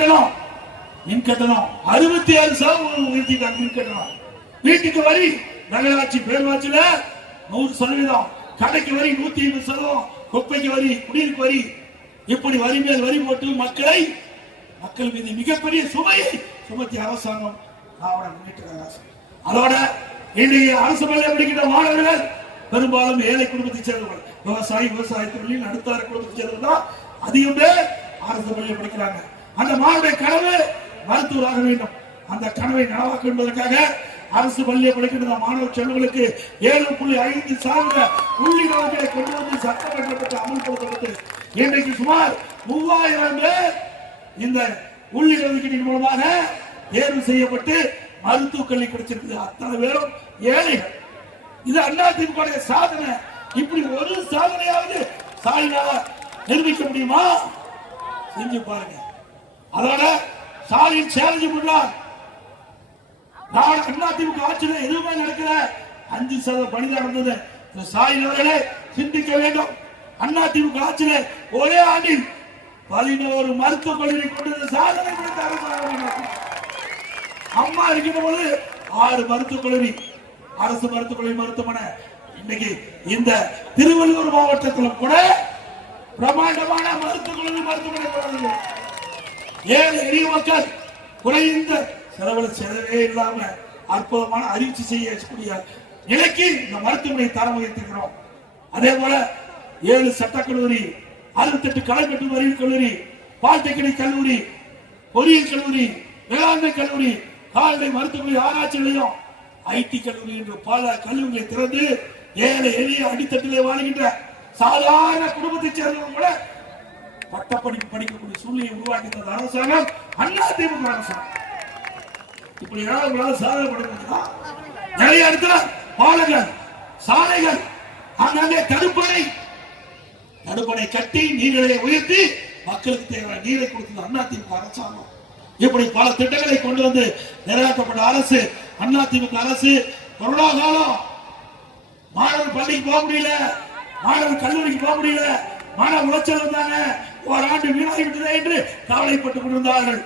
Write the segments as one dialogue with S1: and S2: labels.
S1: கட்டணம் மின் கட்டணம் அறுபத்தி ஆறு சதவீதம் உயர்த்திட்டாங்க மின் கட்டணம் வீட்டுக்கு வரி நகராட்சி பேரூராட்சியில நூறு சதவீதம். கடைக்கு வரி நூத்தி ஐம்பது சதவீதம். குப்பைக்கு வரி குடியிருப்பு வரி. இப்படி வரி மேல் வரி போட்டு மக்களை மக்கள் மீது மிகப்பெரிய சுமையை சுமத்திய அரசாங்கம் திராவிட முன்னேற்ற அரசு. அதோட இன்றைய அரசு பள்ளியில் படிக்கின்ற மாணவர்கள் பெரும்பாலும் ஏழை குடும்பத்தைச் சேர்ந்தவர்கள். விவசாயி விவசாய தொழில் நடுத்தார குடும்பத்தைச் சேர்ந்தவர்கள் தான். அதிகம் பேர் அரசு பள்ளியில் படிக்கிறாங்க. அந்த மாவுடைய கனவு மருத்துவராக வேண்டும். அந்த கனவை நனவாக்க என்பதற்காக அரசு பள்ளியை படிக்கின்ற மாணவ செல்வங்களுக்கு ஏழு புள்ளி ஐந்து சதவீத உள்ளிடங்களை கொண்டு வந்து சட்டமன்றப்பட்டு அமல்படுத்தப்பட்டு இன்றைக்கு சுமார் மூவாயிரம் பேர் இந்த உள்ளிடஒதுக்கீட்டின் மூலமாக தேர்வு செய்யப்பட்டு மருத்துவக் கல்வி கிடைச்சிருக்கு. அத்தனை பேரும் ஏழைகள். இது அண்ணா திமுக சாதனை. இப்படி ஒரு சாதனையாவது சாயினால நிரூபிக்க முடியுமா? செஞ்சு பாருங்க. அதோட ஸ்டாலின் சேலஞ்சு பண்ணார் அண்ணா திமுக ஆட்சியில் எதுவுமே நடக்கல. அஞ்சு சதவீத பணி நடந்தது ஸ்டாலின் அவர்களே சிந்திக்க வேண்டும். அண்ணா திமுக ஆட்சியில் ஒரே ஆண்டில் பதினோரு மருத்துவக் கல்லூரி கொண்டு சாதனை படைத்த அம்மா இருக்கின்ற போது ஆறு மருத்துவக் கல்லூரி அரசு மருத்துவக் கல்லூரி மருத்துவமனை. இன்னைக்கு இந்த திருவள்ளூர் மாவட்டத்திலும் கூட பிரமாண்டமான மருத்துவக் கல்லூரி மருத்துவமனை ஏழை எளிய மக்கள் குறைந்த செலவில் செலவே இல்லாம அற்புதமான அறிவிச்சு செய்யக்கூடிய நிலைக்கு இந்த மருத்துவமனை தரம் உயர்த்திருக்கிறோம். அதே போல ஏழு சட்டக்கல்லூரி அறுபத்தெட்டு கலை மற்றும் அறிவியல் கல்லூரி பாலிடெக்னிக் கல்லூரி பொறியியல் கல்லூரி வேளாண்மை கல்லூரி கால்நடை மருத்துவமனை ஆராய்ச்சி நிலையம் ஐடி கல்லூரி என்று பல கல்லூரிகளை திறந்து ஏழை எளிய அடித்தட்டிலே வாழ்கின்ற சாதாரண குடும்பத்தைச் சேர்ந்தவங்க கூட பட்டப்படிப்பு படிக்கக்கூடிய சூழ்நிலையை உருவாக்கி தந்த அரசாங்கம் அண்ணா திமுக அரசாங்கம் இப்படி ஏதாவது உங்களால சாதனை பண்ண நிறைய இடத்துல பாலங்கள் சாலைகள் அங்கங்கே தடுப்பணை தடுப்பணை கட்டி நீர்நிலையை உயர்த்தி மக்களுக்கு தேவையான நீரை கொடுத்தது அண்ணா திமுக அரசாங்கம். இப்படி பல திட்டங்களை கொண்டு வந்து நிறைவேற்றப்பட்ட அரசு அண்ணா திமுக அரசு கொரோனா காலம். மாணவர் பள்ளிக்கு போக முடியல மாணவர் கல்லூரிக்கு போக முடியல மன உளைச்சல் வந்தாங்க ஒரு ஆண்டு வீணாகி விட்டதே என்று கவலைப்பட்டுக் கொண்டிருந்தார்கள்.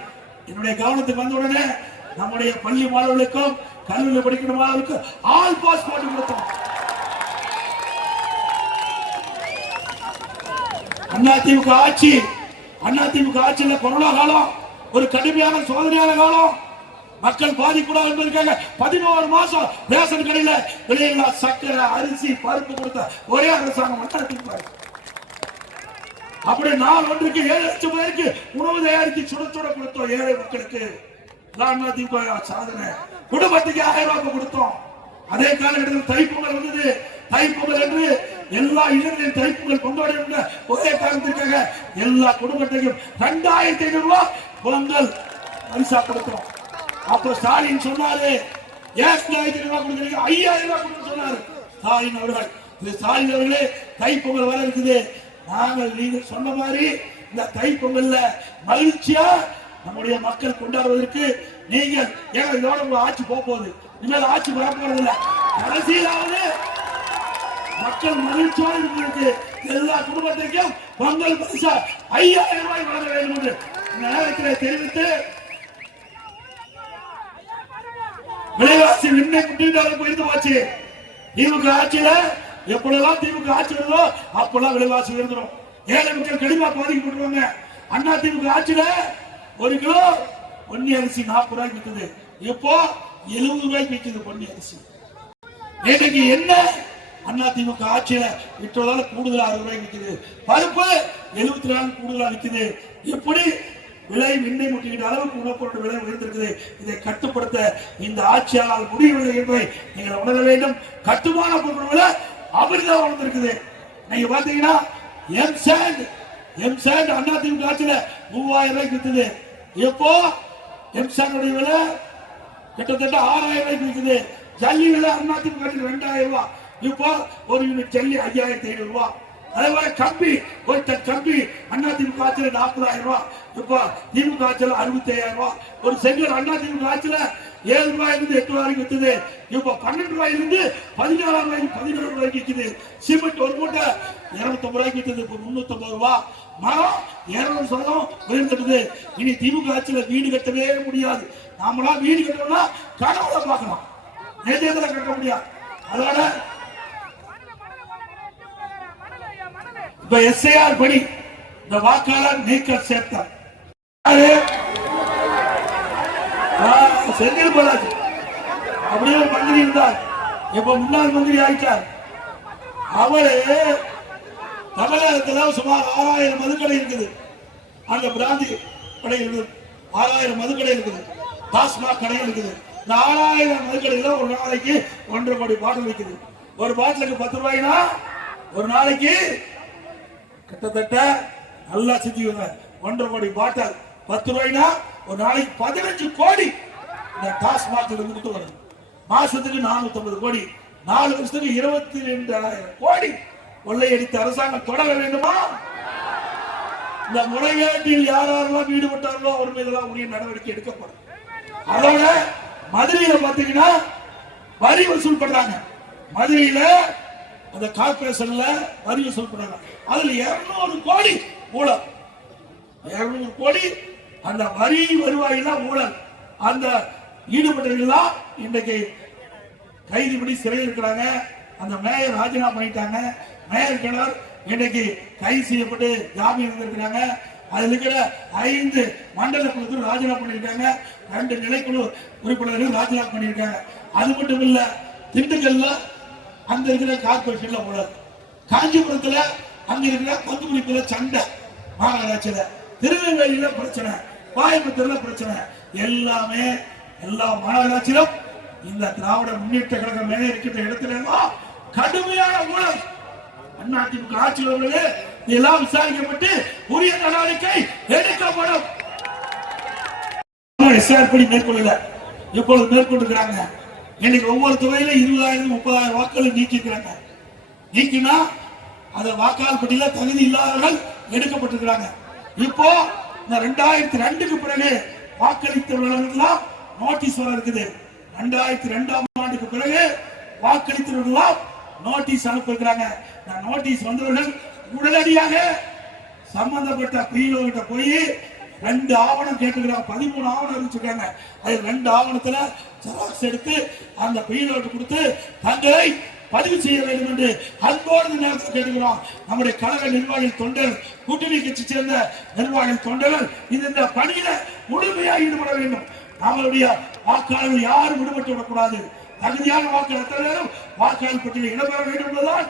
S1: என்னுடைய கவனத்துக்கு வந்தவுடனே நம்முடைய பள்ளி மாணவர்களுக்கும் கல்லூரியில் படிக்கிற மாணவர்களுக்கும் ஆல் பாஸ் போட்டு கொடுத்தோம். அதிமுக ஆட்சி அதிமுக ஆட்சியில் கொரோனா காலம் ஒரு கடுமையான சோதனையான காலம். மக்கள் பாதிக்கூடாது என்பதற்காக பதினோரு மாசம் ரேஷன் கடையில் விலையில்லா சக்கரை அரிசி பருப்பு கொடுத்த ஒரே அரசாங்கம் மட்டும் அப்படி நாள் ஒன்றுக்கு ஏழு லட்சம் பேருக்கு உணவு தயாரித்து சுட சுட கொடுத்தோம் ஏழை மக்களுக்கு. இதான் சாதனை. குடும்பத்துக்கு ஆயிரம் ரூபாய் கொடுத்தோம். அதே காலகட்டத்தில் தைப்பொங்கல் வந்தது. தைப்பொங்கல் என்று எல்லா இளைஞர்களின் தைப்பொங்கல் கொண்டாடி ஒரே காரணத்திற்காக எல்லா குடும்பத்தையும் ரெண்டாயிரத்தி ஐநூறு ரூபாய் பொங்கல் பரிசா கொடுத்தோம். அப்ப ஸ்டாலின் சொன்னாரு ஏன் ஐநூறு ரூபாய் கொடுக்குறீங்க? ஐயாயிரம் ரூபாய் கொடுக்க சொன்னாரு. ஸ்டாலின் அவர்கள் ஸ்டாலின் அவர்களே தைப்பொங்கல் வர இருக்குது. நாங்கள் நீங்க சொன்ன மாதிரி இந்த தைப்பொங்கல்ல மகிழ்ச்சியா நம்முடைய மக்கள் கொண்டாடுவதற்கு நீங்கள் ஏங்க இதோட உங்க ஆட்சி போக போகுது இனிமேல் ஆட்சி வர போறது இல்ல கடைசியிலாவது மக்கள் மகிழ்ச்சியோடு இருக்கிறது எல்லா குடும்பத்திற்கும் பொங்கல் பரிசா ஐயாயிரம் ரூபாய் வழங்க வேண்டும் என்று நேரத்தில் தெரிவித்து விலைவாசி விண்ணை முட்டிட்டு போயிருந்து போச்சு. திமுக ஆட்சியில எப்பொழுதெல்லாம் திமுக ஆட்சி வருதோ அப்பெல்லாம் விலைவாசி உயர்ந்துடும் ஏழை மக்கள் கடிமா போட்டுருவாங்க அண்ணா திமுக ஆட்சியில ஒரு கிலோ பொன்னி அரிசி நாற்பது ரூபாய்க்கு விற்குது. இப்போ எழுபது ரூபாய்க்கு விற்குது பொன்னி அரிசி. இன்னைக்கு என்ன? அண்ணா திமுக ஆட்சியில விற்றதால கூடுதல் அறுபது ரூபாய்க்கு விற்குது. பருப்பு எழுபத்தி நாலு கூடுதலா விற்குது. எப்படி? விலை மின்னை முட்டிக்கிட்ட அளவுக்கு உணவுப்பொருள் விலை உயர்ந்திருக்குது. இதை கட்டுப்படுத்த இந்த ஆட்சியால் முடியவில்லை என்பதை நீங்கள் உணர வேண்டும். கட்டுமான பொருள் விலை அமிர்தம் வளர்ந்துருக்குது. நீங்க பாத்தீங்கன்னா M sand M sand Anna திமுக ஆட்சியில மூவாயிரம் ரூபாய்க்கு வித்துது. எப்போ? எம் சாண்டுடைய விலை கிட்டத்தட்ட ஆறாயிரம் ரூபாய்க்கு விற்குது ஜல்லி விலை அண்ணா திமுக ஆட்சியில் ரெண்டாயிரம் ரூபாய் இப்போ ஒரு யூனிட் ஜல்லி ஐயாயிரத்தி ஐநூறு ரூபாய் அதே மாதிரி கம்பி ஒரு கம்பி அண்ணா திமுக ஆட்சியில் நாற்பதாயிரம் ரூபாய் இப்போ திமுக ஆட்சியில் அறுபத்தி ஐயாயிரம் ரூபாய் ஒரு செங்கல் அண்ணா திமுக ஆட்சியில் ஏழு ரூபாயிலிருந்து எட்டு ரூபாய்க்கு வித்துது. இப்ப பன்னெண்டு ரூபாயில இருந்து பதினாறாம் ரூபாய்க்கு பதினேழு ரூபாய்க்கு விக்குது. சிமெண்ட் ஒரு மூட்டை இருநூத்தி ரூபாய்க்கு வித்தது. இப்ப முன்னூத்தி ஐம்பது ரூபாய் மரம் இருநூறு சதம் உயர்ந்துடுது இனி திமுக ஆட்சியில வீடு கட்டவே முடியாது. நாமளா வீடு கட்டணும்னா கடவுளை பார்க்கலாம் நேரத்தில் கட்ட முடியாது. அதோட இப்ப எஸ்ஐஆர் படி இந்த வாக்காளர் நீக்க சேர்த்தார். செந்தில் பாலாஜி. அப்படியே ஒரு மந்திரி இருந்தார். இப்ப முன்னாள் மந்திரி ஆயிட்டார். அவரு தமிழகத்துல சுமார் ஆறாயிரம் மதுக்கடை இருக்குது. அந்த பிராந்தி கடை இருக்குது. ஆறாயிரம் மதுக்கடை இருக்குது. டாஸ்மாக் கடை இருக்குது. இந்த ஆறாயிரம் மதுக்கடையில ஒரு நாளைக்கு ஒன்றரை கோடி பாட்டில் விற்குது ஒரு பாட்டிலுக்கு பத்து ரூபாய்னா ஒரு நாளைக்கு கிட்டத்தட்ட நல்லா சித்திக்குங்க ஒன்றரை கோடி பாட்டில் பத்து ரூபாய்னா ஒரு நாளைக்கு பதினஞ்சு கோடி இந்த டாஸ்மாக் இருந்து வருது மாசத்துக்கு நானூத்தி ஐம்பது கோடி. நாலு வருஷத்துக்கு இருபத்தி ரெண்டாயிரம் கோடி. கொள்ளையடித்த அரசாங்கம் தொடர வேண்டுமா? இந்த முறைகேட்டில் யார் யாரெல்லாம் ஈடுபட்டார்களோ அவர் மீதெல்லாம் உரிய நடவடிக்கை எடுக்கப்படும். அதோட மதுரையில பாத்தீங்கன்னா வரி வசூல் பண்றாங்க. மதுரையில அந்த கார்பரேஷன்ல வரி வசூல் பண்றாங்க. அதுல இருநூறு கோடி ஊழல். இருநூறு கோடி அந்த வரி வருவாயில ஊழல். அந்த ஈடுபட்டவர்கள்லாம் இன்றைக்கு கைது பண்ணி சிறையில் இருக்கிறாங்க. அந்த மேயர் ராஜினாமா பண்ணிட்டாங்க. மேயர் கிணர் இன்றைக்கு கைது செய்யப்பட்டு ஜாமீன் இருந்திருக்கிறாங்க அதில் இருக்கிற ஐந்து மண்டல குழுக்கள் ராஜினாமா பண்ணியிருக்காங்க. ரெண்டு நிலைக்குழு உறுப்பினர்கள் ராஜினாமா பண்ணியிருக்காங்க. அது மட்டும் இல்ல திண்டுக்கல்ல அங்க இருக்கிற கார்பரேஷன்ல ஊழல் காஞ்சிபுரத்துல அங்க இருக்கிற கொத்துமுடிப்புல சண்டை மாநகராட்சியில. திருநெல்வேலியில பிரச்சனை கோயம்புத்தூர்ல பிரச்சனை. எல்லாமே எல்லா மாநகராட்சியிலும் இந்த திராவிட முன்னேற்ற கழகம் மேலே இருக்கின்ற இடத்துல எல்லாம் கடுமையான ஊழல். அதிமுக ஆட்சியில் உள்ளது. எல்லாம் விசாரிக்கப்பட்டு உரிய நடவடிக்கை எடுக்கப்படும். எஸ்ஆர் மேற்கொள்ளல. இப்பொழுது மேற்கொண்டிருக்கிறாங்க? இன்னைக்கு ஒவ்வொரு துறையில இருபதாயிரம் முப்பதாயிரம் வாக்குகள் நீக்கிக்கிறாங்க நீக்கினா அந்த வாக்காளர் பட்டியல தகுதி இல்லாதவர்கள் எடுக்கப்பட்டிருக்கிறாங்க. இப்போ இந்த ரெண்டாயிரத்தி ரெண்டுக்கு பிறகு வாக்களித்தவர்களுக்கெல்லாம் நோட்டீஸ் வர இருக்குது. ரெண்டாயிரத்தி ரெண்டாம் ஆண்டுக்கு பிறகு வாக்களித்து விடுவோம். நோட்டீஸ் அனுப்பியிருக்கிறாங்க. நான் நோட்டீஸ் வந்தவர்கள் உடனடியாக சம்பந்தப்பட்ட பிஓ கிட்ட போய் ரெண்டு ஆவணம் கேட்டுக்கிறாங்க. பதிமூணு ஆவணம் இருந்துருக்காங்க அது ரெண்டு ஆவணத்துல ஜெராக்ஸ் எடுத்து அந்த பிஓ கொடுத்து தங்களை பதிவு செய்ய வேண்டும் என்று அன்போடு நேரத்தில் கேட்டுக்கிறோம். நம்முடைய கழக நிர்வாகிகள் தொண்டர் கூட்டணி கட்சி சேர்ந்த நிர்வாகிகள் தொண்டர்கள் இது இந்த பணியில முழுமையாக ஈடுபட வேண்டும். நம்மளுடைய வாக்காளர்கள் யாரும் விடுபட்டு விடக்கூடாது. தகுதியான வாக்காளர் எத்தனை பேரும்? வாக்காளர் பட்டியலில் இடம்பெற வேண்டும் என்பதுதான்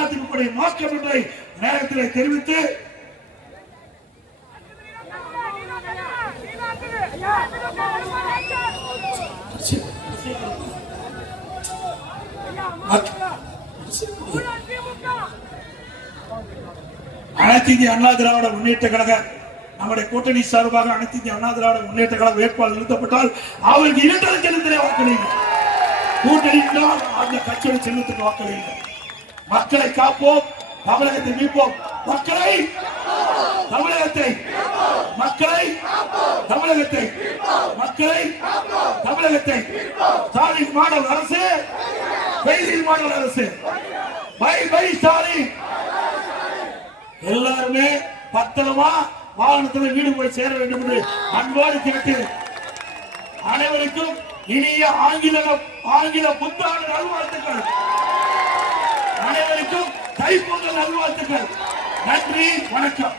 S1: அதிமுக நோக்கம் என்பதை நேரத்தில் தெரிவித்து அனைத்து இந்திய அண்ணா திராவிட முன்னேற்ற கழக நம்முடைய கூட்டணி சார்பாக அனைத்து இந்திய அண்ணா திராவிட முன்னேற்ற கழக வேட்பாளர் நிறுத்தப்பட்டால் அவருக்கு இரட்டை சின்னத்திலே வாக்களிங்க கூட்டணி அந்த கட்சியோட சின்னத்துக்கு வாக்களிங்க மக்களை காப்போம் தமிழகத்தை மீட்போம். மக்களை தமிழகத்தை மக்களை தமிழகத்தை மக்களை தமிழகத்தை. ஸ்டாலின் மாடல் அரசு வெயில் மாடல் அரசு. Bye bye Stalin. எல்லாருமே பத்திரமா வாகனத்துல வீடு போய் சேர வேண்டும் என்று அன்போடு கேட்டு அனைவருக்கும் இனிய ஆங்கில ஆங்கில புத்தாண்டு நல்வாழ்த்துக்கள். அனைவருக்கும் தைப்பொங்கல் நல்வாழ்த்துக்கள். நன்றி வணக்கம்.